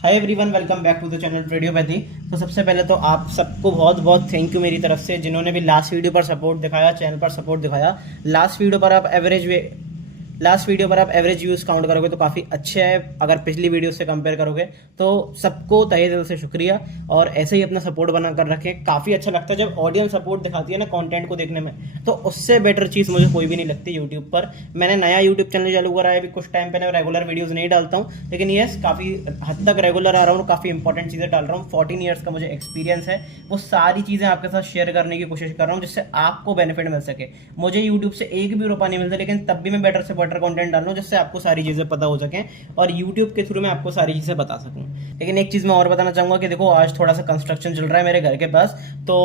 Hi everyone, welcome back to the channel Radiopathy. तो सबसे पहले तो आप सबको बहुत बहुत थैंक यू मेरी तरफ से, जिन्होंने भी लास्ट वीडियो पर सपोर्ट दिखाया, चैनल पर सपोर्ट दिखाया। लास्ट वीडियो पर आप एवरेज व्यूज़ काउंट करोगे तो काफ़ी अच्छे है, अगर पिछली वीडियो से कंपेयर करोगे तो सबको तहे दिल से शुक्रिया। और ऐसे ही अपना सपोर्ट बना कर रखें। काफ़ी अच्छा लगता है जब ऑडियंस सपोर्ट दिखाती है ना कंटेंट को देखने में, तो उससे बेटर चीज़ मुझे कोई भी नहीं लगती यूट्यूब पर। मैंने नया यूट्यूब चैनल चालू करा है अभी कुछ टाइम पहले, रेगुलर वीडियोज़ नहीं डालता हूँ, लेकिन यस काफ़ी हद तक रेगुलर आ रहा हूँ, काफ़ी इंपॉर्टेंट चीज़ें डाल रहा हूँ। 14 ईयर्स का मुझे एक्सपीरियंस है, वो सारी चीज़ें आपके साथ शेयर करने की कोशिश कर रहा हूँ जिससे आपको बेनिफिट मिल सके। मुझे यूट्यूब से एक भी रुपया नहीं मिलता, लेकिन तब भी मैं बेटर से बेटर कंटेंट डाल रहा हूँ जिससे आपको सारी चीज़ें पता हो सकें और यूट्यूब के थ्रू मैं आपको सारी चीज़ें बता सकूँ। लेकिन एक चीज़ मैं और बताना चाहूँगा कि देखो, आज थोड़ा सा कंस्ट्रक्शन चल रहा है मेरे घर के पास, तो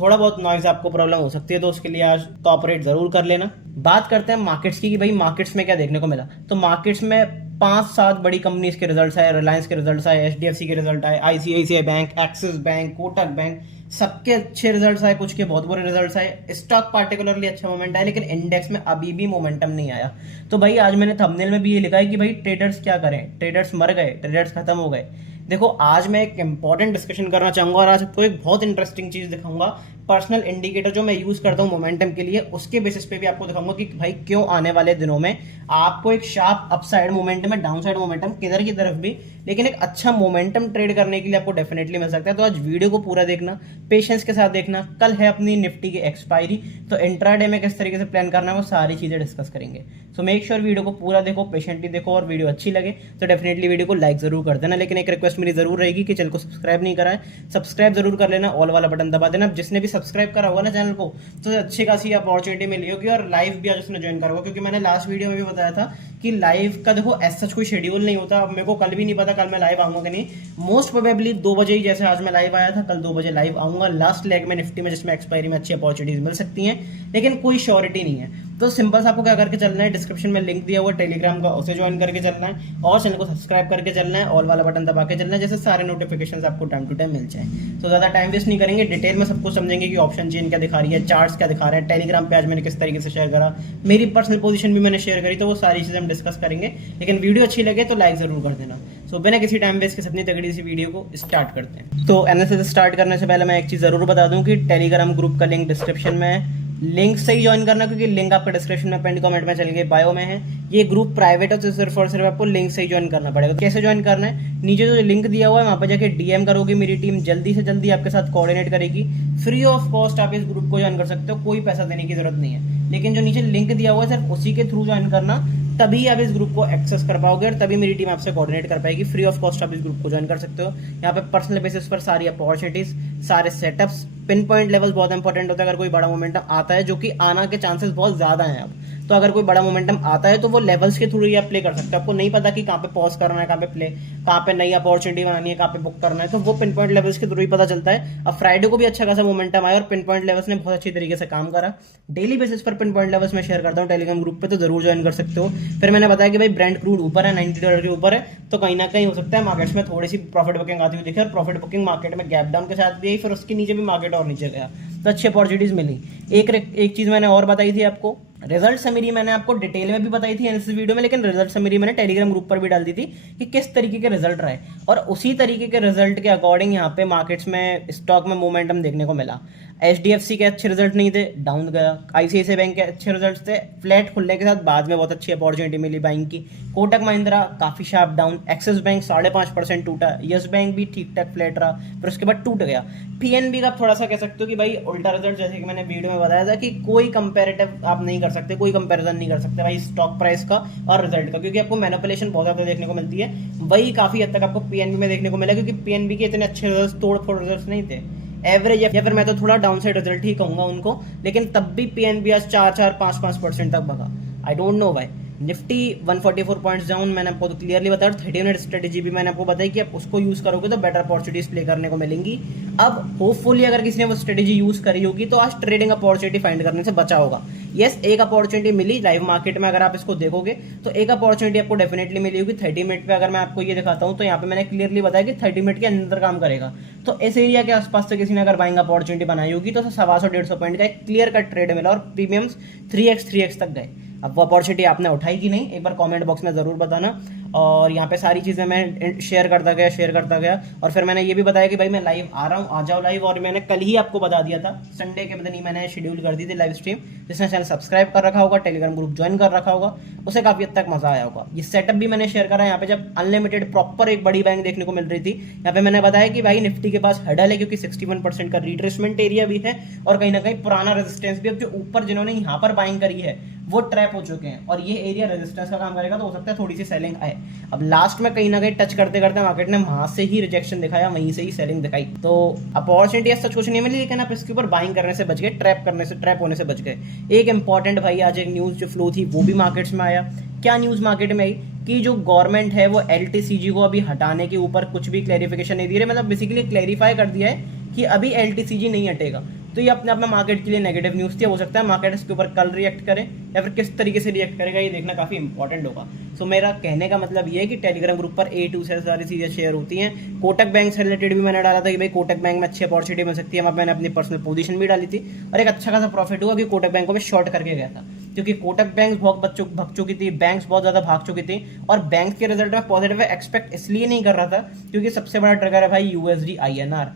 थोड़ा बहुत नॉइज़ आपको प्रॉब्लम हो सकती है, तो उसके लिए आज कॉपरेट ज़रूर कर लेना। बात करते हैं मार्केट्स की कि भाई मार्केट्स में क्या देखने को मिला। तो मार्केट्स में 5-7 बड़ी कंपनीज के रिजल्ट्स आए, रिलायंस के रिजल्ट्स आए, एचडीएफसी के रिजल्ट आए, ICICI bank, axis bank, Kotak bank, सबके अच्छे रिजल्ट्स आए, कुछ के बहुत बुरे रिजल्ट्स आए। स्टॉक पार्टिकुलरली अच्छा मोमेंट आया, लेकिन इंडेक्स में अभी भी मोमेंटम नहीं आया। तो भाई आज मैंने थंबनेल में भी ये लिखा है कि भाई ट्रेडर्स क्या करें, ट्रेडर्स मर गए, ट्रेडर्स खत्म हो गए। देखो, आज मैं एक इंपॉर्टेंट डिस्कशन करना चाहूंगा और आज आपको एक बहुत इंटरेस्टिंग चीज दिखाऊंगा। पर्सनल इंडिकेटर जो मैं यूज करता हूँ मोमेंटम के लिए, उसके बेसिस पे भी आपको दिखाऊंगा कि भाई क्यों आने वाले दिनों में आपको एक शार्प अपसाइड मोमेंटम है, डाउन साइड मोमेंटम किधर की तरफ भी, लेकिन एक अच्छा मोमेंटम ट्रेड करने के लिए आपको डेफिनेटली मिल सकता है। तो आज वीडियो को पूरा देखना, पेशेंस के साथ देखना। कल है अपनी निफ्टी की एक्सपायरी, तो इंट्राडे में किस तरीके से प्लान करना है वो सारी चीजें डिस्कस करेंगे। सो मेक श्योर वीडियो को पूरा देखो, पेशेंटली देखो, और वीडियो अच्छी लगे तो डेफिनेटली वीडियो को लाइक जरूर कर देना। लेकिन एक रिक्वेस्ट मेरी जरूर रहेगी कि चैनल को सब्सक्राइब नहीं करा है, सब्सक्राइब जरूर कर लेना, ऑल वाला बटन दबा देना। जिसने भी सब्सक्राइब करा होगा ना चैनल को, तो अच्छी खासी अपॉर्चुनिटी मिली होगी और लाइव भी आज उसने ज्वाइन करा होगा, क्योंकि मैंने लास्ट वीडियो में भी बताया था कि लाइव का देखो ऐसा कोई शेड्यूल नहीं होता। अब मेरे को कल भी नहीं पता कल मैं लाइव आऊंगा कि नहीं। मोस्ट प्रोबेबली 2 बजे ही, जैसे आज मैं लाइव आया था, कल 2 बजे लाइव आऊंगा लास्ट लेग में निफ्टी में, जिसमें एक्सपायरी में अच्छी अपॉर्चुनिटीज मिल सकती हैं, लेकिन कोई श्योरिटी नहीं है। तो सिंपल आपको क्या करके चलना है, डिस्क्रिप्शन में लिंक दिया हुआ टेलीग्राम का, उसे ज्वाइन करके चलना है और चैनल को सब्सक्राइब करके चलना है, ऑल वाला बटन दबा के चलना है, जैसे सारे नोटिफिकेशंस आपको टाइम टू टाइम मिल जाए। तो ज़्यादा टाइम वेस्ट नहीं करेंगे, डिटेल में सब कुछ समझेंगे कि ऑप्शन चेन क्या दिखा रही है, चार्ट्स क्या दिखा रहे हैं, टेलीग्राम पे आज मैंने किस तरीके से शेयर करा, मेरी पर्सनल पोजीशन भी मैंने शेयर करी, तो वो सारी चीज़ें हम डिस्कस करेंगे। लेकिन वीडियो अच्छी लगे तो लाइक जरूर कर देना। सो बिना किसी टाइम वेस्ट के अपनी तगड़ी सी वीडियो को स्टार्ट करते हैं। तो एनालिसिस स्टार्ट करने से पहले मैं एक चीज़ जरूर बता दूं कि टेलीग्राम ग्रुप का लिंक डिस्क्रिप्शन में है, लिंक से ही ज्वाइन करना, क्योंकि लिंक आपका डिस्क्रिप्शन में, पिन कमेंट में, चलिए बायो में है। ये ग्रुप प्राइवेट है, तो सिर्फ और सिर्फ आपको लिंक से ही ज्वाइन करना पड़ेगा। तो कैसे ज्वाइन करना है, नीचे जो लिंक दिया हुआ है वहाँ पर जाके डीएम करोगे, मेरी टीम जल्दी से जल्दी आपके साथ कोऑर्डिनेट करेगी। फ्री ऑफ कॉस्ट आप इस ग्रुप को ज्वाइन कर सकते हो, कोई पैसा देने की जरूरत नहीं है। लेकिन जो नीचे लिंक दिया हुआ है सिर्फ उसी के थ्रू ज्वाइन करना, तभी आप इस ग्रुप को एक्सेस कर पाओगे और तभी मेरी टीम आपसे कोऑर्डिनेट कर पाएगी। फ्री ऑफ कॉस्ट आप इस ग्रुप को ज्वाइन कर सकते हो। यहाँ पे पर्सनल बेसिस पर सारी अपॉर्चुनिटीज, सारे सेटअप्स, पिन पॉइंट लेवल बहुत इंपॉर्टेंट होता है। अगर कोई बड़ा मोमेंटम आता है, जो कि आना के चांसेस बहुत ज्यादा हैं अब, तो अगर कोई बड़ा मोमेंटम आता है तो वो लेवल्स के थ्रू ही आप प्ले कर सकते हो। आपको नहीं पता कि कहाँ पे पॉज करना है, कहाँ पे प्ले, कहाँ पे नई अपॉर्चुनिटी बनानी है, कहाँ पे बुक करना है, तो वो पिन पॉइंट लेवल्स के थ्रू ही पता चलता है। अब फ्राइडे को भी अच्छा खासा मोमेंटम आया और पिन पॉइंट लेवल्स ने बहुत अच्छी तरीके से काम करा। डेली बेसिस पर पिन पॉइंट लेवल्स में शेयर करता हूँ टेलीग्राम ग्रुप पे, तो जरूर ज्वाइन कर सकते हो। फिर मैंने बताया कि भाई ब्रेंट क्रूड ऊपर है, $90 के ऊपर है, तो कहीं ना कहीं हो सकता है मार्केट्स में थोड़ी सी प्रॉफिट बुकिंग आती हुई दिखे, और प्रॉफिट बुकिंग मार्केट में गैप डाउन के साथ भी आई, फिर उसके नीचे भी मार्केट और नीचे गया, तो अच्छी अपॉर्चुनिटीज मिली। एक चीज मैंने और बताई थी आपको, रिजल्ट समरी मैंने आपको डिटेल में भी बताई थी इस वीडियो में, लेकिन रिजल्ट समरी मैंने टेलीग्राम ग्रुप पर भी डाल दी थी कि किस तरीके के रिजल्ट रहे, और उसी तरीके के रिजल्ट के अकॉर्डिंग यहाँ पे मार्केट्स में, स्टॉक में मोमेंटम देखने को मिला। एचडीएफसी के अच्छे रिजल्ट नहीं थे, डाउन गया। आईसीआईसीआई बैंक के अच्छे रिजल्ट थे, फ्लैट खुलने के साथ बाद में बहुत अच्छी अपॉर्चुनिटी मिली बाइंग की। कोटक महिंद्रा काफी शार्प डाउन, एक्सिस बैंक 5.5% टूटा, यस बैंक भी ठीक ठाक फ्लैट रहा, फिर उसके बाद टूट गया। पीएनबी का थोड़ा सा कह सकते हो कि भाई उल्टा रिजल्ट, जैसे कि मैंने वीडियो में बताया था कि कोई कंपेरेटिव आप नहीं कर सकते, कोई कंपैरिजन नहीं कर सकते भाई स्टॉक प्राइस का और रिजल्ट का, क्योंकि आपको मैनिपुलेशन बहुत ज्यादा देखने को मिलती है। वही काफी हद तक आपको पीएनबी में देखने को मिला, क्योंकि पीएनबी के इतने अच्छे रिजल्ट, तोड़ फोड़ रिजल्ट नहीं थे, एवरेज, या फिर मैं तो थोड़ा डाउन साइड रिजल्ट ही कहूंगा उनको, लेकिन तब भी पीएनबी आज 4-5% तक भगा। आई डोंट नो भाई। निफ्टी 144 पॉइंट्स डाउन, मैंने आपको तो क्लियरली बताया। 30 मिनट स्ट्रेटेजी भी मैंने आपको बताई कि आप उसको यूज करोगे तो बेटर अपॉर्चुनिटीज प्ले करने को मिलेंगी। अब होपफुली अगर किसी ने वो स्ट्रेटेजी यूज करी होगी तो आज ट्रेडिंग अपॉर्चुनिटी फाइंड करने से बचा होगा। यस, एक अपॉर्चुनिटी मिली लाइव मार्केट में, अगर आप इसको देखोगे तो एक अपॉर्चुनिटी आपको डेफिनेटली मिली होगी 30 मिनट पे। अगर मैं आपको ये दिखाता हूँ तो यहाँ पे मैंने क्लियरली बताया कि 30 मिनट के अंदर काम करेगा, तो इस एरिया के आसपास से किसी ने अगर बाइंग अपॉर्चुनिटी बनाई होगी तो 125-150 पॉइंट का एक क्लियर कट ट्रेड मिला और प्रीमियम्स 3x तक गए। अब वो अपॉर्चुनिटी आपने उठाई कि नहीं, एक बार कमेंट बॉक्स में जरूर बताना। और यहाँ पे सारी चीज़ें मैं शेयर करता गया और फिर मैंने ये भी बताया कि भाई मैं लाइव आ रहा हूँ, आ जाओ लाइव। और मैंने कल ही आपको बता दिया था, संडे के दिन ही मैंने शेड्यूल कर दी थी लाइव स्ट्रीम। जिसने चैनल सब्सक्राइब कर रखा होगा, टेलीग्राम ग्रुप ज्वाइन कर रखा होगा, उसे काफ़ी हद तक मजा आया होगा। ये सेटअप भी मैंने शेयर करा। यहाँ पे जब अनलिमिटेड प्रॉपर एक बड़ी बैंक देखने को मिल रही थी, यहाँ पे मैंने बताया कि भाई निफ्टी के पास हडल है क्योंकि 61% का रिट्रेसमेंट एरिया भी है और कहीं ना कहीं पुराना रेजिस्टेंस भी। अब जो ऊपर जिन्होंने यहाँ पर बाइंग करी है वो ट्रैप हो चुके हैं और ये एरिया रेजिस्टेंस का काम करेगा, तो हो सकता है थोड़ी सी सेलिंग आए। अब लास्ट में कहीं ना कहीं टच करते करते मार्केट ने वहां से ही रिजेक्शन दिखाया, वहीं से ही सेलिंग दिखाई। तो अपॉर्चुनिटी ऐसा कुछ नहीं मिली, लेकिन आप इसके ऊपर बाइंग करने से बच गए, ट्रैप होने से बच गए। एक इंपॉर्टेंट भाई आज एक न्यूज जो फ्लो थी वो भी मार्केट्स में आया। क्या न्यूज मार्केट में आई कि जो गवर्नमेंट है वो LTCG को अभी हटाने के ऊपर कुछ भी क्लैरिफिकेशन नहीं दे रही, मतलब बेसिकली क्लैरिफाई कर दिया है कि अभी LTCG नहीं हटेगा। तो ये अपने आप में मार्केट के लिए नेगेटिव न्यूज़ थी। हो सकता है मार्केट इसके ऊपर कल रिएक्ट करे या फिर किस तरीके से रिएक्ट करेगा, ये देखना काफ़ी इंपॉर्टेंट होगा। सो मेरा कहने का मतलब ये है कि टेलीग्राम ग्रुप पर A2 से सारी चीज़ें शेयर होती हैं। कोटक बैंक से रिलेटेड भी मैंने डाला था कि भाई कोटक बैंक में अच्छी अपॉर्चुनिटी मिल सकती है, वहाँ मैंने अपनी पर्सनल पोजीशन भी डाली थी और एक अच्छा खासा प्रॉफिट हुआ कि कोटक बैंक को मैं शॉर्ट करके गया था, क्योंकि कोटक बैंक बहुत भग चुकी थी, बैंक्स बहुत ज़्यादा भाग चुकी थी और बैंक के रिजल्ट में पॉजिटिव एक्सपेक्ट इसलिए नहीं कर रहा था क्योंकि सबसे बड़ा ट्रिगर है भाई USD INR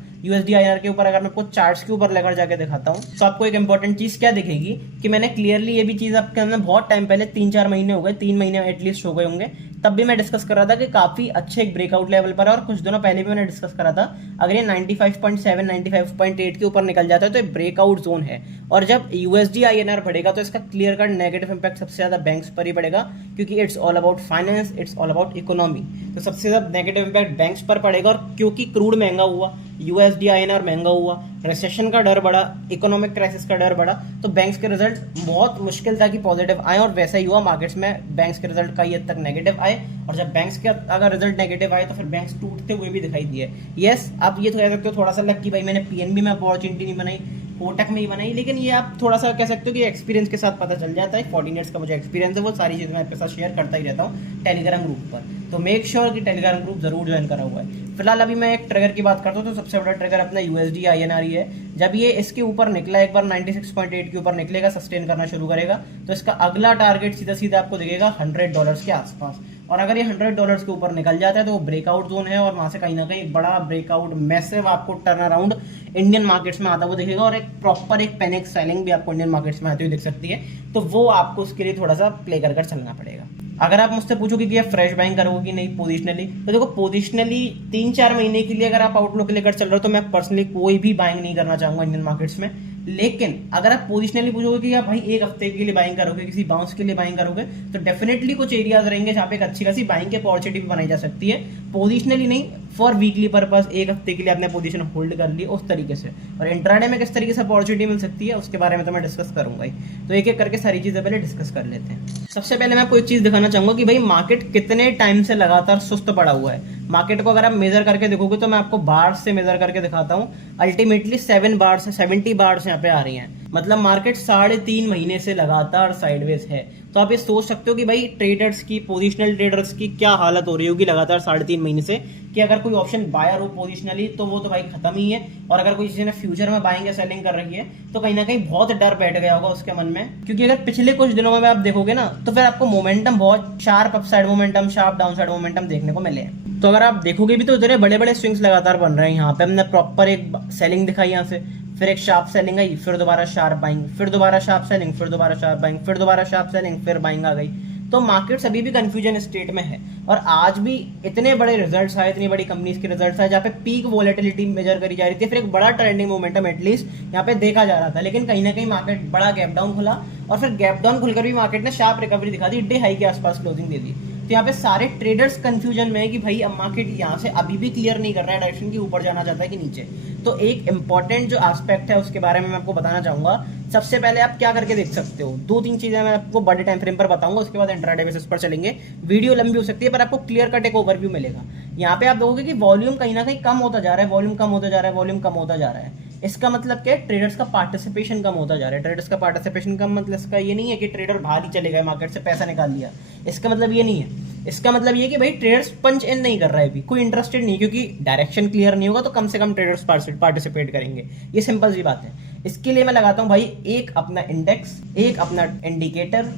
के ऊपर। अगर मैं आपको चार्ट्स के ऊपर लेकर जाके दिखाता हूँ तो आपको एक इंपॉर्टेंट चीज़ क्या दिखेगी कि मैंने क्लियरली ये भी चीज़ आपके अंदर बहुत टाइम पहले 3-4 महीने हो गए, 3 महीने एटलीस्ट हो गए होंगे, तब भी मैं डिस्कस कर रहा था कि काफ़ी अच्छे एक ब्रेकआउट लेवल पर है। और कुछ दिनों पहले भी मैंने डिस्कस करा था अगर ये 95.7 95.8 के ऊपर निकल जाता है तो ये ब्रेकआउट जोन है। और जब USD INR बढ़ेगा तो इसका क्लियर कट नेगेटिव इंपैक्ट सबसे ज़्यादा बैंक्स पर ही पड़ेगा, क्योंकि it's all about finance, it's all about economy. तो सबसे ज़्यादा नेगेटिव इंपैक्ट बैंक्स पर पड़ेगा। और क्योंकि क्रूड महंगा हुआ, USD INR महंगा हुआ, रिसेशन का डर बढ़ा, इकोनॉमिक क्राइसिस का डर बढ़ा, तो बैंक्स के रिजल्ट बहुत मुश्किल था कि पॉजिटिव आए और वैसा ही हुआ। मार्केट्स में बैंक्स के रिजल्ट कई हद तक नेगेटिव आए और जब बैंक्स के अगर रिजल्ट नेगेटिव आए तो फिर बैंक्स टूटते हुए भी दिखाई दिए। यस, आप ये तो कह सकते हो थोड़ा सा लग कि भाई मैंने PNB में अपॉर्चुनिटी नहीं बनाई, कोटक में ही बनाई, लेकिन ये आप थोड़ा सा कह सकते हो कि एक्सपीरियंस के साथ पता चल जाता है। 14 ईयर्स का मुझे एक्सपीरियंस है, वो सारी चीज़ें मैं आपके साथ शेयर करता ही रहता हूँ टेलीग्राम ग्रुप पर। तो मेक श्योर कि टेलीग्राम ग्रुप जरूर ज्वाइन करा हुआ है। फिलहाल अभी मैं एक ट्रिगर की बात करता हूँ तो सबसे बड़ा ट्रिगर अपना USD INR ही है। जब ये इसके ऊपर निकला, एक बार 96.8 के ऊपर निकलेगा, सस्टेन करना शुरू करेगा, तो इसका अगला टारगेट सीधा सीधा आपको दिखेगा $100 के आसपास। और अगर ये $100 के ऊपर निकल जाता है तो वो ब्रेकआउट जोन है और वहां से कहीं ना कहीं बड़ा ब्रेकआउट मैसिव आपको टर्न अराउंड इंडियन मार्केट्स में आता हुआ दिखेगा और एक प्रॉपर एक पैनिक सेलिंग भी आपको इंडियन मार्केट्स में आती हुई दिख सकती है। तो वो आपको उसके लिए थोड़ा सा प्ले कर चलना पड़ेगा। अगर आप मुझसे पूछोगे कि आप फ्रेश बाइंग करोगे कि नहीं पोजिशनली, तो देखो पोजिशनली 3-4 महीने के लिए अगर आप आउटलुक लेकर चल रहे हो तो मैं पर्सनली कोई भी बाइंग नहीं करना चाहूंगा इंडियन मार्केट्स में। लेकिन अगर आप पोजिशनली पूछोगे कि आप भाई एक हफ्ते के लिए बाइंग करोगे, किसी बाउंस के लिए बाइंग करोगे, तो डेफिनेटली कुछ एरियाज रहेंगे जहां पे एक अच्छी खासी बाइंग की अपॉर्चुनिटी बनाई जा सकती है। पोजिशनली नहीं, फॉर वीकली पर्पस एक हफ्ते के लिए आपने पोजीशन होल्ड कर ली उस तरीके से। और इंट्राडे में किस तरीके से अपॉर्चुनिटी मिल सकती है उसके बारे में तो मैं डिस्कस करूंगा ही। तो एक एक करके सारी चीजें पहले डिस्कस कर लेते हैं। सबसे पहले मैं आपको एक चीज दिखाना चाहूंगा कि भाई मार्केट कितने टाइम से लगातार सुस्त पड़ा हुआ है। मार्केट को अगर आप मेजर करके देखोगे तो मैं आपको बार्स से मेजर करके दिखाता हूँ। अल्टीमेटली 70 बार्स यहाँ पे आ रही हैं, मतलब मार्केट 3.5 महीने से लगातार साइडवेज है। तो आप ये सोच सकते हो कि भाई ट्रेडर्स की, पोजिशनल ट्रेडर्स की क्या हालत हो रही होगी लगातार 3.5 महीने से, कि अगर कोई ऑप्शन बायर हो पोजिशनली तो वो तो भाई खत्म ही है, और अगर कोई किसी ने फ्यूचर में बाइंग या सेलिंग कर रही है तो कहीं ना कहीं बहुत डर बैठ गया होगा उसके मन में। क्योंकि अगर पिछले कुछ दिनों में आप देखोगे ना तो फिर आपको मोमेंटम, बहुत sharp upside momentum, sharp downside momentum देखने को मिले। तो अगर आप देखोगे भी तो इतने बड़े बड़े स्विंग्स लगातार बन रहे हैं। यहाँ पे हमने प्रॉपर एक सेलिंग दिखाई, यहाँ से फिर एक शार्प सेलिंग आई, फिर दोबारा शार्प बाइंग, फिर दोबारा शार्प सेलिंग, फिर दोबारा शार्प बाइंग, फिर दोबारा शार्प सेलिंग, फिर बाइंग आ गई। तो मार्केट्स अभी भी कंफ्यूजन स्टेट में है। और आज भी इतने बड़े रिजल्ट्स आए, इतनी बड़ी कंपनीज के रिजल्ट्स आए जहाँ पे पीक वॉलेटिलिटी मेजर करी जा रही थी, फिर एक बड़ा ट्रेंडिंग मोमेंटम एटलीस्ट यहाँ पे देखा जा रहा था। लेकिन कहीं ना कहीं मार्केट बड़ा गैप डाउन खुला और फिर गैप डाउन खुलकर भी मार्केट ने शार्प रिकवरी दिखा दी, डे हाई के आसपास क्लोजिंग दे दी। तो यहाँ पे सारे ट्रेडर्स कंफ्यूजन में है कि भाई अब मार्केट यहाँ से अभी भी क्लियर नहीं कर रहा है डायरेक्शन की, ऊपर जाना चाहता है कि नीचे। तो एक इंपॉर्टेंट जो एस्पेक्ट है उसके बारे में मैं आपको बताना चाहूंगा। सबसे पहले आप क्या करके देख सकते हो, 2-3 चीजें मैं आपको बड़े टाइम फ्रेम पर बताऊंगा, उसके बाद इंट्राडे बेसिस पर चलेंगे। वीडियो लंबी हो सकती है पर आपको क्लियर कट एक ओवरव्यू मिलेगा। यहाँ पे आप देखोगे कि वॉल्यूम कहीं ना कहीं कम होता जा रहा है, वॉल्यूम कम होता जा रहा है, वॉल्यूम कम होता जा रहा है। इसका मतलब क्या है, ट्रेडर्स का पार्टिसिपेशन कम होता जा रहा है। ट्रेडर्स का पार्टिसिपेशन कम मतलब इसका ये नहीं है कि ट्रेडर बाहर ही चले गए, मार्केट से पैसा निकाल लिया, इसका मतलब ये नहीं है। इसका मतलब ये कि भाई ट्रेडर्स पंच इन नहीं कर रहा है, अभी कोई इंटरेस्टेड नहीं, क्योंकि डायरेक्शन क्लियर नहीं होगा तो कम से कम ट्रेडर्स पार्टिसिपेट करेंगे। ये सिंपल सी बात है। इसके लिए मैं लगाता हूं भाई एक अपना इंडेक्स, एक अपना इंडिकेटर,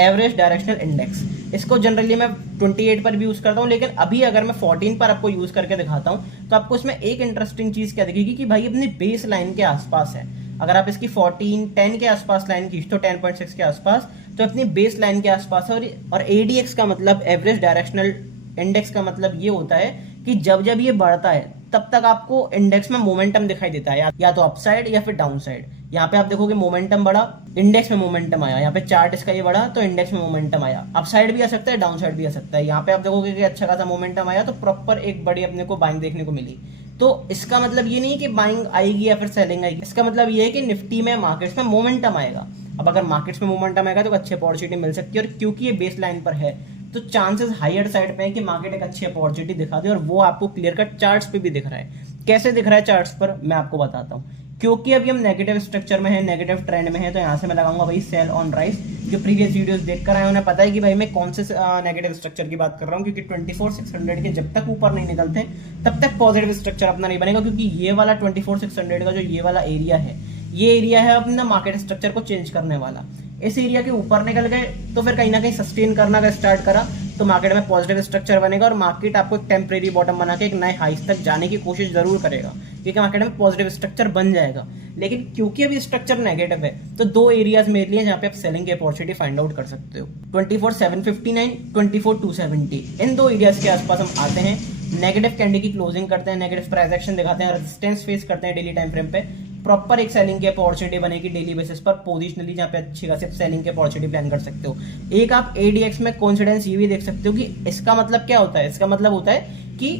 एवरेज डायरेक्शनल इंडेक्स। इसको जनरली मैं 28 पर भी यूज करता हूँ, लेकिन अभी अगर मैं 14 पर आपको यूज करके दिखाता हूँ तो आपको इसमें एक इंटरेस्टिंग चीज क्या दिखेगी कि भाई अपनी बेस लाइन के आसपास है। अगर आप इसकी 10 के आसपास लाइन खींच तो 10.6 के आसपास, तो अपनी बेस लाइन के आसपास है। और एडीएक्स का मतलब एवरेज डायरेक्शनल इंडेक्स का मतलब ये होता है कि जब जब ये बढ़ता है तब तक आपको इंडेक्स में मोमेंटम दिखाई देता है, या तो अपसाइड या फिर डाउन साइड। यहाँ पे आप देखोगे मोमेंटम बढ़ा, इंडेक्स में मोमेंटम आया, यहाँ पे चार्ट इसका ये बढ़ा तो इंडेक्स में मोमेंटम आया। अपसाइड भी आ सकता है, डाउन साइड भी आ सकता है। यहाँ पे आप देखोगे कि अच्छा खासा मोमेंटम आया तो प्रॉपर एक बड़ी अपने को बाइंग देखने को मिली। तो इसका मतलब ये नहीं है कि बाइंग आएगी या फिर सेलिंग आएगी, इसका मतलब ये है कि निफ्टी में मार्केट्स में मोमेंटम आएगा। अब अगर मार्केट्स में मोमेंटम आएगा तो अच्छी अपॉर्चुनिटी मिल सकती है, और क्योंकि ये बेस लाइन पर है तो चांसेस हायर साइड पे है कि मार्केट एक अच्छी अपॉर्चुनिटी दिखा दे, और वो आपको क्लियर कट चार्ट्स पे भी दिख रहा है। कैसे दिख रहा है चार्ट्स पर, मैं आपको बताता हूँ। क्योंकि अभी हम नेगेटिव स्ट्रक्चर में है, नेगेटिव ट्रेंड में है, तो यहाँ से मैं लगाऊंगा भाई सेल ऑन राइज। जो प्रीवियस वीडियोस देख कर आए उन्हें पता है कि भाई मैं कौन से नेगेटिव स्ट्रक्चर की बात कर रहा हूँ, क्योंकि 24,600 के जब तक ऊपर नहीं निकलते तब तक पॉजिटिव स्ट्रक्चर अपना नहीं बनेगा। क्योंकि ये वाला 24,600 का जो ये वाला एरिया है, ये एरिया है अपना मार्केट स्ट्रक्चर को चेंज करने वाला। इस एरिया के ऊपर निकल गए तो फिर कहीं ना कहीं सस्टेन करना का स्टार्ट करा तो मार्केट में पॉजिटिव स्ट्रक्चर बनेगा, और मार्केट आपको टेम्परेरी बॉटम बना के एक नए हाइस तक जाने की कोशिश जरूर करेगा, क्योंकि मार्केट में पॉजिटिव स्ट्रक्चर बन जाएगा। लेकिन क्योंकि अभी स्ट्रक्चर नेगेटिव है तो दो एरियाज मेरे लिए जहाँ पे आप सेलिंग की अपॉर्चुनिटी फाइंड आउट कर सकते हो। 24,759, 24,270, इन दो एरियाज के आसपास हम आते हैं, नेगेटिव कैंडल की क्लोजिंग करते हैं, नेगेटिव प्राइस एक्शन दिखाते हैं, रेजिस्टेंस फेस करते हैं डेली टाइम फ्रेम पे, प्रॉपर एक सेलिंग की अपॉर्चुनिटी बनेगी डेली बेसिस पर पोजिशनली, जहाँ पे अच्छी खासी सेलिंग की अपॉर्चुनिटी प्लान कर सकते हो। एक आप एडीएक्स में कॉन्फिडेंस ये भी देख सकते हो कि इसका मतलब क्या होता है। इसका मतलब होता है कि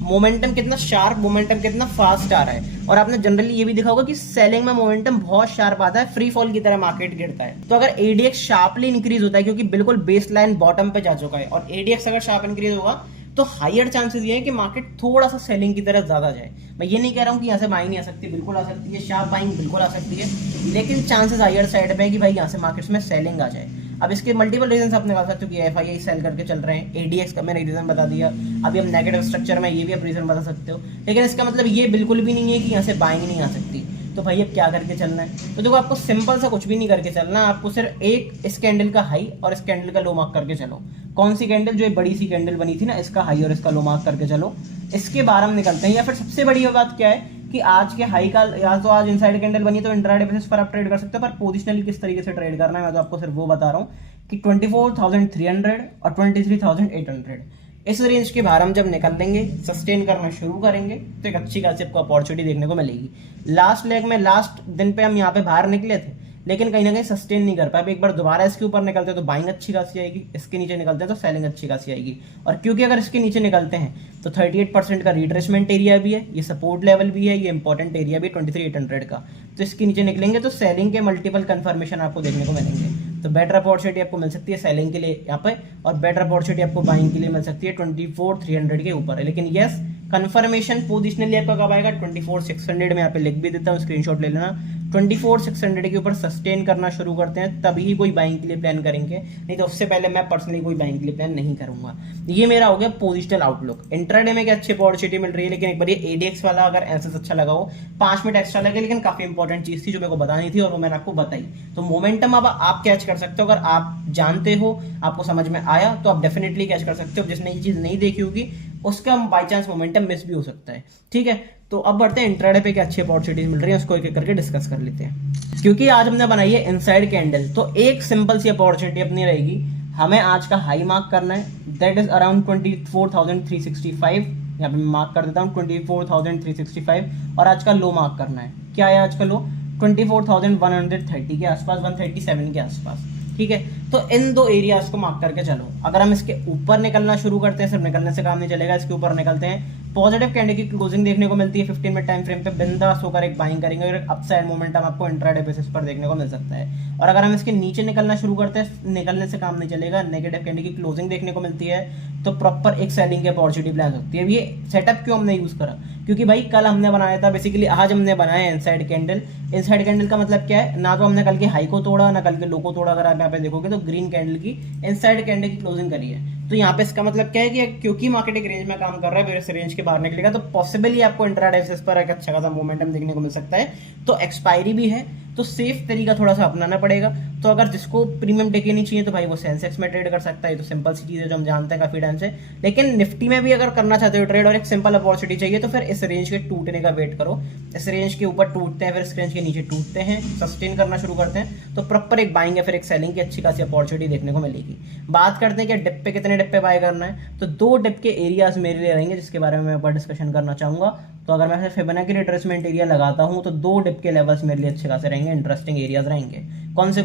मोमेंटम कितना शार्प, मोमेंटम कितना फास्ट आ रहा है। और आपने जनरली ये भी देखा होगा कि सेलिंग में मोमेंटम बहुत शार्प आता है, फ्री फॉल की तरह मार्केट गिरता है। तो अगर एडीएक्स शार्पली इंक्रीज होता है, क्योंकि बिल्कुल बेस लाइन बॉटम पे जा चुका है, और एडीएक्स अगर शार्प इंक्रीज होगा तो हायर चांसेस ये है कि मार्केट थोड़ा सा सेलिंग की तरफ ज्यादा जाए। मैं ये नहीं कह रहा हूँ कि यहाँ से बाइंग नहीं आ सकती, बिल्कुल आ सकती है, शार्प बाइंग बिल्कुल आ सकती है, लेकिन चांसेस हायर साइड पे है कि भाई यहाँ से मार्केट्स में सेलिंग आ जाए। अब इसके मल्टीपल रीजन आपने बता सकते हो कि एफआईआई सेल करके चल रहे हैं, एडीएक्स का मैंने रीजन बता दिया, अभी हम नेगेटिव स्ट्रक्चर में ये भी आप रीजन बता सकते हो। लेकिन इसका मतलब ये बिल्कुल भी नहीं है कि यहाँ से बाइंग नहीं आ सकती। तो भाई अब क्या करके चलना है, तो देखो आपको सिंपल सा कुछ भी नहीं करके चलना, आपको सिर्फ एक इस कैंडल का हाई और इस कैंडल का लो मार्क करके चलो। कौन सी कैंडल, जो एक बड़ी सी कैंडल बनी थी ना, इसका हाई और इसका लो मार्क करके चलो। इसके बारे में निकलते हैं। या फिर सबसे बड़ी बात क्या है कि आज के हाई का, या तो आज इनसाइड कैंडल बनी तो इंट्राडे बेसिस पर आप ट्रेड कर सकते हो, पर पोजिशनली किस तरीके से ट्रेड करना है मैं तो आपको सिर्फ वो बता रहा हूँ कि 24,300 और 23,800 इस रेंज के बाहर हम जब निकल लेंगे, सस्टेन करना शुरू करेंगे तो एक अच्छी खासी आपको अपॉर्चुनिटी देखने को मिलेगी। लास्ट लेग में लास्ट दिन पे हम यहाँ पे बाहर निकले थे, लेकिन कहीं ना कहीं सस्टेन नहीं कर पाए। एक बार दोबारा इसके ऊपर निकलते हैं तो बाइंग अच्छी खासी आएगी, इसके नीचे निकलते हैं तो सेलिंग अच्छी खासी आएगी। और क्योंकि अगर इसके नीचे निकलते हैं तो 38% का रिट्रेसमेंट एरिया भी है, ये सपोर्ट लेवल भी है, ये इंपॉर्टेंट एरिया भी 23,800 का। तो इसके नीचे निकलेंगे तो सेलिंग के मल्टीपल कंफर्मेशन आपको देखने को मिलेंगे। तो बेटर अपॉर्चुनिटी आपको मिल सकती है सेलिंग के लिए यहाँ पे, और बेटर अपॉर्चुनिटी आपको बाइंग के लिए मिल सकती है 24,300 के ऊपर है। लेकिन यस, कंफर्मेशन पोजिशनली आपका कब आएगा, 24,600 में यहाँ पे लिख भी देता हूँ, स्क्रीनशॉट ले लेना। 24,600 के ऊपर सस्टेन करना शुरू करते हैं तभी ही कोई बाइंग के लिए प्लान करेंगे, नहीं तो उससे पहले मैं पर्सनली कोई बाइंग के लिए प्लान नहीं करूंगा। ये मेरा हो गया पोजिशनल आउटलुक। इंट्राडे में क्या अच्छी अपॉर्चुनिटी मिल रही है, लेकिन एक बार ये एडीएक्स वाला अगर ऐसा अच्छा लगा हो, 5 मिनट एक्स्ट्रा लगे, लेकिन काफी इंपॉर्टेंट चीज थी जो मेरे को बतानी थी और वो मैंने आपको बताई। तो मोमेंटम अब आप कैच कर सकते हो, अगर आप जानते हो, आपको समझ में आया तो आप डेफिनेटली कैच कर सकते हो। जिसने ये चीज नहीं देखी होगी उसका बाई चांस मोमेंटम मिस भी हो सकता है। ठीक है, तो अब बढ़ते हैं इंट्राडे पे क्या अच्छी अपॉर्चुनिटीज मिल रही है, उसको एक एक करके डिस्कस कर लेते हैं। क्योंकि आज हमने बनाई है इनसाइड कैंडल, तो एक सिंपल सी अपॉर्चुनिटी अपनी रहेगी, हमें आज का हाई मार्क करना है, दैट इज अराउंड 24,365। यहाँ पे मैं मार्क कर देता हूँ 24,365, और आज का लो मार्क करना है। क्या है आज का लो, 24,130 के आसपास, 137 के आसपास। ठीक है, तो इन दो एरियाज को मार्क करके चलो। अगर हम इसके ऊपर निकलना शुरू करते हैं, सिर्फ निकलने से काम नहीं चलेगा, इसके ऊपर निकलते हैं, पॉजिटिव कैंडल की क्लोजिंग देखने को मिलती है 15 मिनट टाइम फ्रेम पे, बिंदास होकर एक बाइंग करेंगे और अपसाइड मोमेंटम आपको इंट्राडे बेसिस पर देखने को मिल सकता है। और अगर हम इसके नीचे निकलना शुरू करते हैं, निकलने से काम नहीं चलेगा, नेगेटिव कैंडल की क्लोजिंग देखने को मिलती है तो प्रॉपर एक सेलिंग की अपॉर्चुनिटी प्लान होती है। ये सेटअप क्यों हमने यूज करा, क्योंकि भाई कल हमने बनाया था, बेसिकली आज हमने बनाया इनसाइड कैंडल। इनसाइड कैंडल का मतलब क्या है, ना तो हमने कल के हाई को तोड़ा ना कल के लो को तोड़ा। अगर आप यहाँ पे देखोगे तो ग्रीन कैंडल की इनसाइड कैंडल की क्लोजिंग करी है, तो यहाँ पे इसका मतलब क्या है कि क्योंकि मार्केट एक रेंज में काम कर रहा है, फिर इस रेंज के बाहर निकलेगा तो पॉसिबली आपको इंट्राडे बेसिस पर एक अच्छा खासा मोमेंटम देखने को मिल सकता है। तो एक्सपायरी भी है, तो सेफ तरीका थोड़ा सा अपनाना पड़ेगा। तो अगर जिसको प्रीमियम टेक नहीं चाहिए तो भाई वो सेंसेक्स में ट्रेड कर सकता है, तो सिंपल सी चीज़ है जो हम जानते हैं काफी टाइम से। लेकिन निफ्टी में भी अगर करना चाहते हो ट्रेड और एक सिंपल अपॉर्चुनिटी चाहिए तो फिर इस रेंज के टूटने का वेट करो। इस रेंज के ऊपर टूटते हैं, फिर इस रेंज के नीचे टूटते हैं, सस्टेन करना शुरू करते हैं, तो प्रॉपर एक बाइंग या फिर एक सेलिंग की अच्छी खासी अपॉर्चुनिटी देखने को मिलेगी। बात करते हैं कि डिप पे कितने डिप पे बाय करना है, तो 2 डिप के एरियाज मेरे लिए रहेंगे जिसके बारे में मैं ऊपर डिस्कशन करना चाहूंगा। तो अगर मैं फिबोनाची रिट्रेसमेंट एरिया लगाता हूं तो 2 डिप के लेवल्स मेरे लिए अच्छे खासे रहेंगे, इंटरेस्टिंग एरियाज रहेंगे। कौन से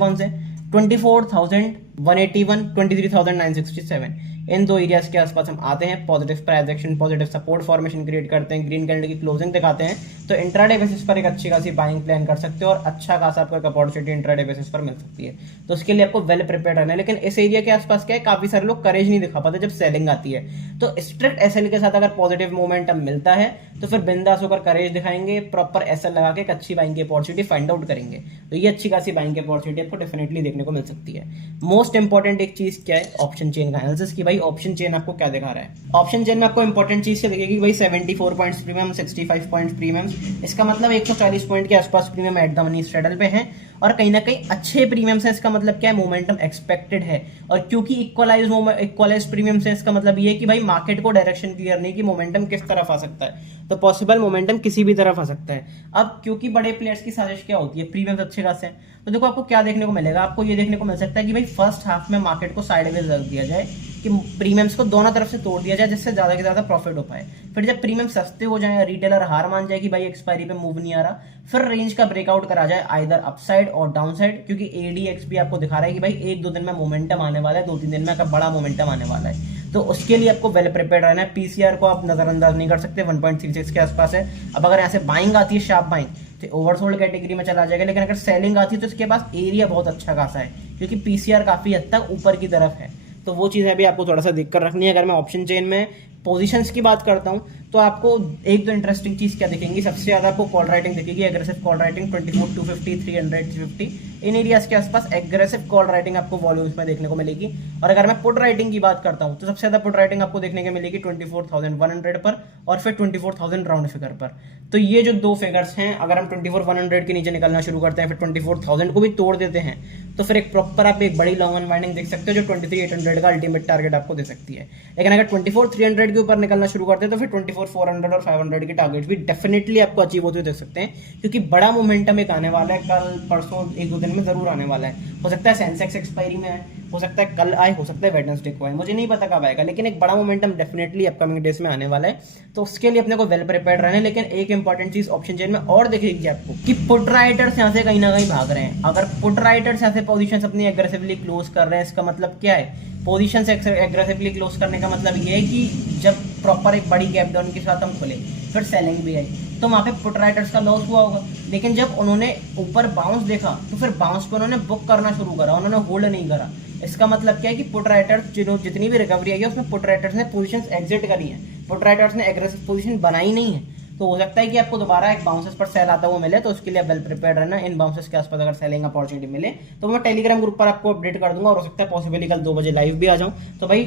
24,181, 23,967, इन 2 एरियाज के आसपास हम आते हैं, positive price action, positive support formation create करते हैं, ग्रीन कैंडल की क्लोजिंग दिखाते हैं, तो इंट्राडे बेसिस पर एक अच्छी खासी बाइंग प्लान कर सकते हो और अच्छा खासा आपको एक अपॉर्चुनिटी इंट्राडे बेसिस पर मिल सकती है। तो उसके लिए आपको वेल प्रिपेयर रहना है। लेकिन इस एरिया के आसपास क्या है, काफी सारे लोग करेज नहीं दिखा पाते जब सेलिंग आती है। तो स्ट्रिक्ट एसएल के साथ अगर पॉजिटिव मोमेंटम मिलता है तो फिर बिंदास होकर करेज दिखाएंगे, प्रॉपर एसएल लगा के एक अच्छी बाइंग की अपॉर्चुनिटी फाइंड आउट करेंगे, तो ये अच्छी खासी बाइंग की अपॉर्चुनिटी आपको डेफिनेटली देखने को मिल सकती है। मोस्ट इंपॉर्टेंट एक चीज क्या है, ऑप्शन चेन का एनालिसिस की भाई ऑप्शन चेन आपको क्या दिखा रहा है। ऑप्शन चेन में आपको इंपॉर्टेंट चीज क्या दिखेगी भाई, 74 पॉइंट्स प्रीमियम, 65 पॉइंट्स प्रीमियम, इसका मतलब 140 पॉइंट के आसपास premium at the money straddle पे है और कहीं ना कहीं अच्छे प्रीमियम्स है। इसका मतलब क्या है, मोमेंटम एक्सपेक्टेड है। और क्योंकि इक्वलाइज प्रीमियम्स है, इसका मतलब ये है कि भाई मार्केट को डायरेक्शन क्लियर नहीं कि मोमेंटम किस तरफ आ सकता है, तो पॉसिबल मोमेंटम किसी भी तरफ आ सकता है। अब क्योंकि बड़े प्लेयर्स की साजिश क्या होती है, प्रीमियम्स अच्छे खासे हैं, तो देखो आपको क्या देखने को मिलेगा, आपको ये देखने को मिल सकता है कि भाई फर्स्ट हाफ में मार्केट को साइडवेज रख दिया जाए, कि प्रीमियम्स को दोनों तरफ से तोड़ दिया जाए जिससे ज्यादा से ज्यादा प्रॉफिट हो पाए। फिर जब प्रीमियम सस्ते हो जाए, रिटेलर हार मान जाए कि भाई एक्सपायरी पे मूव नहीं आ रहा, फिर रेंज का ब्रेकआउट करा जाए आइदर अपसाइड और डाउनसाइड, क्योंकि एडीएक्स भी आपको दिखा रहा है कि भाई 1-2 दिन में मोमेंटम आने वाला है, 2-3 दिन में आपका बड़ा मोमेंटम आने वाला है। तो उसके लिए आपको वेल प्रिपेयर्ड रहना है। पीसीआर को आप नजरअंदाज नहीं कर सकते, 1.36 के आसपास है। अब अगर यहाँ से बाइंग आती है, शार्प बाइंग, तो ओवरसोल्ड कैटेगरी में चला जाएगा। लेकिन अगर सेलिंग आती है तो इसके पास एरिया बहुत अच्छा खासा है, क्योंकि पीसीआर काफी हद तक ऊपर की तरफ है। तो वो चीज़ें भी आपको थोड़ा सा देख कर रखनी है। अगर मैं ऑप्शन चेन में पोजीशंस की बात करता हूं तो आपको एक दो इंटरेस्टिंग चीज क्या दिखेंगी, सबसे ज्यादा आपको कॉल राइटिंग दिखेगी, एग्रेसिव कॉल राइटिंग 24, 250, 300, 350, इन एरियाज के आसपास एग्रेसिव कॉल राइटिंग आपको वॉल्यूम्स में देखने को मिलेगी। और अगर मैं पुट राइटिंग की बात करता हूं तो सबसे ज्यादा पुट राइटिंग आपको देखने को मिलेगी 24,100 पर और फिर 24,000 राउंड फिगर पर। तो ये जो 2 फिगर्स हैं, अगर हम 24,100 के नीचे निकलना शुरू करते हैं, फिर 24,000 को भी तोड़ देते हैं, तो फिर एक प्रॉपर आप एक बड़ी लॉन्ग अनवाइंडिंग देख सकते हो जो 23,800 का अल्टीमेट टारगेट आपको दे सकती है। लेकिन अगर 24,300 के ऊपर निकलना शुरू करते हैं तो फिर 24,400 और 500 के टारगेट भी डेफिनेटली आपको अचीव होते हुए देख सकते हैं, क्योंकि बड़ा मोमेंटम एक आने वाला है, कल परसों 1-2 दिन में जरूर आने वाला है। हो सकता है सेंसेक्स एक्सपायरी में आए, हो सकता है कल आए, हो सकता है वेडनेसडे को आए, मुझे नहीं पता कब आएगा, लेकिन एक बड़ा मोमेंटम डेफिनेटली अपकमिंग डेज में आने वाला है। तो उसके लिए अपने को वेल प्रिपेयर्ड रहना है। लेकिन एक इंपॉर्टेंट चीज ऑप्शन चेन में और दिखेगी आपको कि पुट राइटर्स यहाँ से कहीं ना कहीं भाग रहे हैं। अगर पुट राइटर्स यहाँ से पोजीशंस अपनी एग्रेसिवली क्लोज कर रहे हैं, इसका मतलब क्या है, पोजीशन से एग्रेसिवली क्लोज करने का मतलब ये है कि जब प्रॉपर एक बड़ी गैप डाउन के साथ हम खुले, फिर सेलिंग भी आई, तो वहाँ पे पुट राइटर्स का लॉस हुआ होगा। लेकिन जब उन्होंने ऊपर बाउंस देखा तो फिर बाउंस को उन्होंने बुक करना शुरू करा, उन्होंने होल्ड नहीं करा। इसका मतलब क्या है कि पुट राइटर्स जितनी भी रिकवरी आई है उसमें पुट राइटर्स ने पोजीशंस एग्जिट करी है, पुट राइटर्स ने एग्रेसिव पोजीशन बनाई नहीं है। तो हो सकता है कि आपको दोबारा एक बाउंसेस पर सेल आता हुआ मिले, तो उसके लिए वेल प्रिपेयर्ड रहना। इन बाउंसेस के आसपास अगर सेलिंग अपॉर्चुनिटी मिले तो मैं टेलीग्राम ग्रुप पर आपको अपडेट कर दूंगा, और हो सकता है पॉसिबली कल 2 बजे लाइव भी आ जाऊं। तो भाई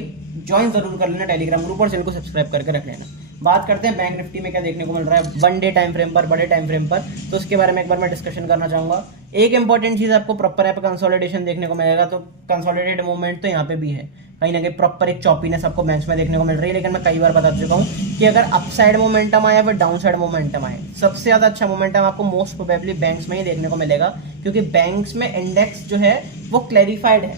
ज्वाइन जरूर कर लेना टेलीग्राम ग्रुप और चैनल को सब्सक्राइब करके रख लेना। बात करते हैं बैंक निफ्टी में क्या देखने को मिल रहा है 1 डे टाइम फ्रेम पर, बड़े टाइम फ्रेम पर, तो उसके बारे में एक बार मैं डिस्कशन करना चाहूंगा। एक इंपॉर्टेंट चीज आपको प्रॉपर यहाँ पे कंसोलिडेशन देखने को मिलेगा, तो कंसोलिडेटेड मूवमेंट तो यहाँ पे भी है, कहीं ना कहीं प्रॉपर एक चॉपीनेस आपको बैंक्स में देखने को मिल रही है। लेकिन मैं कई बार बता चुका हूँ कि अगर अपसाइड मोमेंटम आया फिर डाउन साइड मोमेंटम आए, सबसे ज्यादा अच्छा मोमेंटम आपको मोस्ट प्रोबेबली बैंक्स में ही देखने को मिलेगा, क्योंकि बैंक्स में इंडेक्स जो है वो क्लैरिफाइड है।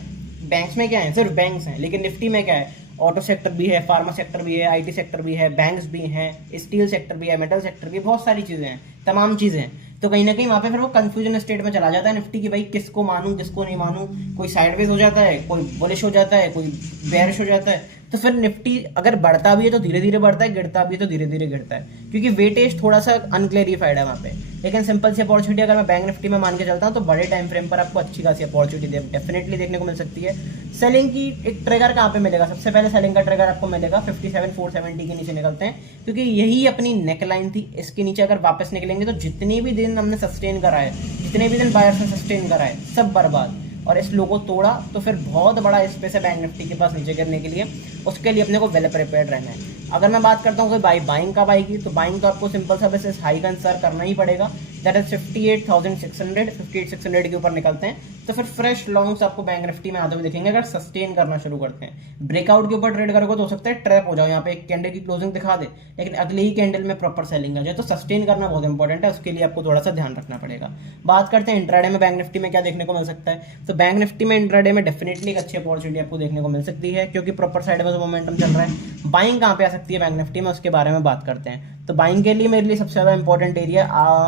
बैंक्स में क्या है, सिर्फ बैंक्स हैं, लेकिन निफ्टी में क्या है, ऑटो सेक्टर भी है, फार्मा सेक्टर भी है, आईटी सेक्टर भी है, बैंक्स भी हैं, स्टील सेक्टर भी है, मेटल सेक्टर भी, बहुत सारी चीजें हैं, तमाम चीजें हैं। तो कहीं ना कहीं वहां पे फिर वो कंफ्यूजन स्टेट में चला जाता है निफ्टी की, भाई किसको मानूं किसको नहीं मानूं, कोई साइडवेज हो जाता है, कोई बुलिश हो जाता है, कोई बेयरिश हो जाता है। तो फिर निफ्टी अगर बढ़ता भी है तो धीरे धीरे बढ़ता है, गिरता भी है तो धीरे धीरे गिरता है, क्योंकि वेटेज थोड़ा सा अनक्लेरिफाइड है वहाँ पे। लेकिन सिंपल सी अपॉर्चुनिटी अगर मैं बैंक निफ्टी में मान के चलता हूँ तो बड़े टाइम फ्रेम पर आपको अच्छी खासी अपॉर्चुनिटी डेफिनेटली देखने को मिल सकती है। सेलिंग की एक ट्रिगर कहाँ पे मिलेगा, सबसे पहले सेलिंग का ट्रिगर आपको मिलेगा 57,470 के नीचे निकलते हैं, क्योंकि यही अपनी नेकलाइन थी। इसके नीचे अगर वापस निकलेंगे तो जितनी भी दिन हमने सस्टेन करा है, जितने भी दिन बायर्स ने सस्टेन करा है, सब बर्बाद। और इस लो को तोड़ा तो फिर बहुत बड़ा स्पेस है बैंक निफ्टी के पास नीचे गिरने के लिए। उसके लिए अपने को वेल प्रिपेयर्ड रहना है। अगर मैं बात करता हूँ कि भाई बाइंग कब आएगी, तो बाइंग तो आपको सिंपल सा बस हाई का इंतजार करना ही पड़ेगा। दैट इज 58,600, 58,600 के ऊपर निकलते हैं तो फिर फ्रेश लॉन्ग्स आपको बैंक निफ्टी में आते हुए दिखेंगे अगर सस्टेन करना शुरू करते हैं। ब्रेकआउट के ऊपर ट्रेड करोगे तो हो सकता है ट्रैप हो जाओ, यहाँ पे एक कैंडल की क्लोजिंग दिखा दे लेकिन अगले ही कैंडल में प्रॉपर सेलिंग आ जाए। तो सस्टेन करना बहुत इंपॉर्टेंट है, उसके लिए आपको थोड़ा सा ध्यान रखना पड़ेगा। बात करते हैं इंट्राडे में बैंक निफ्टी में क्या देखने को मिल सकता है। तो बैंक निफ्टी में इंट्राडे में डेफिनेटली एक अच्छी अपॉर्चुनिटी आपको देखने को मिल सकती है, क्योंकि प्रॉपर साइड में मोमेंटम चल रहा है। बाइंग कहाँ पे आ सकती है बैंक निफ्टी में, उसके बारे में बात करते हैं। तो बाइंग के लिए मेरे लिए सबसे ज्यादा इंपॉर्टेंट एरिया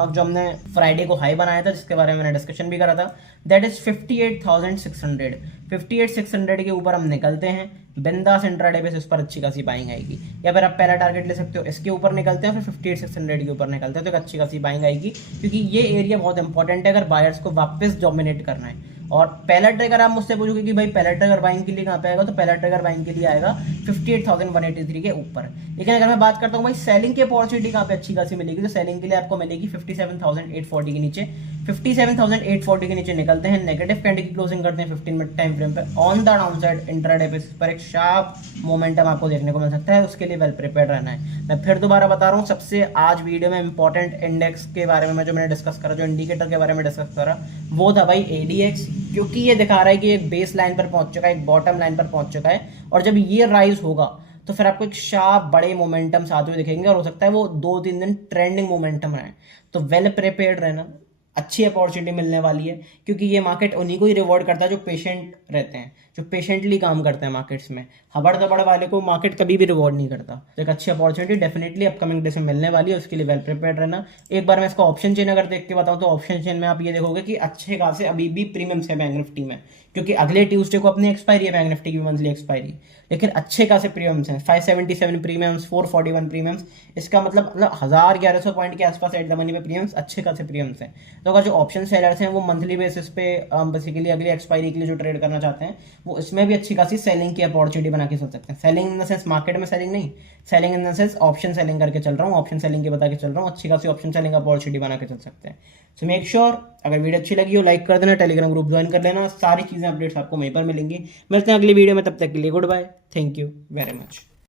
जो हमने फ्राइडे को हाई बनाया था, जिसके बारे में मैंने डिस्कशन भी करा था, दैट इज 58,600। 58,600 के ऊपर हम निकलते हैं बिंदास इंट्राडे बेसिस पर अच्छी खासी बाइंग आएगी। या फिर आप पहला टारगेट ले सकते हो, इसके ऊपर निकलते हैं फिर 58,600 के ऊपर निकलते हैं तो एक अच्छी खासी बाइंग आएगी, क्योंकि ये एरिया बहुत इंपॉर्टेंट है अगर बायर्स को वापस डोमिनेट करना है। और पहला ट्रिगर आप मुझसे पूछोगे कि भाई पहला ट्रिगर बाइंग के लिए कहाँ पे आएगा, तो पहला ट्रिगर बाइंग के लिए आएगा 58,183 के ऊपर। लेकिन अगर मैं बात करता हूँ भाई सेलिंग की अपॉर्चुनिटी कहाँ पे अच्छी खासी मिलेगी, तो सेलिंग के लिए आपको मिलेगी 57,840 के नीचे। 57,840 के नीचे निकलते हैं, नेगेटिव कैंडल की क्लोजिंग करते हैं 15 मिनट टाइम फ्रेम पे on the down side intraday basis पर एक शार्प मोमेंटम आपको देखने को मिल सकता है। उसके लिए वेल प्रिपेयर्ड रहना है। मैं फिर दोबारा बता रहा हूँ, सबसे आज वीडियो में इंपॉर्टेंट इंडेक्स के बारे में जो मैंने डिस्कस करा, जो इंडिकेटर के बारे में डिस्कस करा, वो था भाई ADX, क्योंकि ये दिखा रहा है कि एक बेस लाइन पर पहुंच चुका है, एक बॉटम लाइन पर पहुंच चुका है, और जब ये राइज होगा तो फिर आपको एक शार्प बड़े मोमेंटम साथ हुए दिखेंगे और हो सकता है वो 2-3 दिन ट्रेंडिंग मोमेंटम रहे। तो वेल प्रिपेयर्ड रहना, अच्छी अपॉर्चुनिटी मिलने वाली है, क्योंकि ये मार्केट उन्हीं को ही रिवॉर्ड करता है जो पेशेंट रहते हैं, जो पेशेंटली काम करते हैं मार्केट्स में। हबड़ दबड़ वाले को मार्केट कभी भी रिवॉर्ड नहीं करता। तो एक अच्छी अपॉर्चुनिटी डेफिनेटली अपकमिंग डेज में मिलने वाली है, उसके लिए वेल प्रिपेयर्ड रहना। एक बार मैं इसका ऑप्शन चेन अगर देख के बताऊं, तो ऑप्शन चेन में आप ये देखोगे कि अच्छे खासे अभी भी प्रीमियम्स है बैंक निफ्टी में, क्योंकि अगले ट्यूसडे को अपनी एक्सपायरी है बैंक निफ्टी की मंथली एक्सपायरी, लेकिन अच्छे खासे प्रीमियम्स हैं। 577 प्रीमियम्स, 441 प्रीमियम्स, इसका मतलब 1000-1100 पॉइंट के आसपास एट द मनी में प्रीमियम्स, अच्छे खासे प्रीमियम्स हैं। तो अगर जो ऑप्शन सेलर्स हैं वो मंथली बेसिस पे बेसिकली अगली एक्सपायरी के लिए जो ट्रेड करना चाहते हैं, वो इसमें भी अच्छी खासी सेलिंग की अपॉर्चुनिटी बना के चल सकते हैं। Selling in the sense market में सेलिंग नहीं, selling in the sense option selling करके चल रहा हूँ, ऑप्शन सेलिंग के बता के चल रहा हूँ, अच्छी खासी ऑप्शन सेलिंग अपॉर्चुनिटी बना के चल सकते हैं। सो मेक श्योर अगर वीडियो अच्छी लगी हो लाइक कर देना, टेलीग्राम ग्रुप ज्वाइन कर लेना, सारी चीज़ें अपडेट्स आपको वहीं पर मिलेंगी। मिलते हैं अगली वीडियो में, तब तक के लिए goodbye, thank you very much.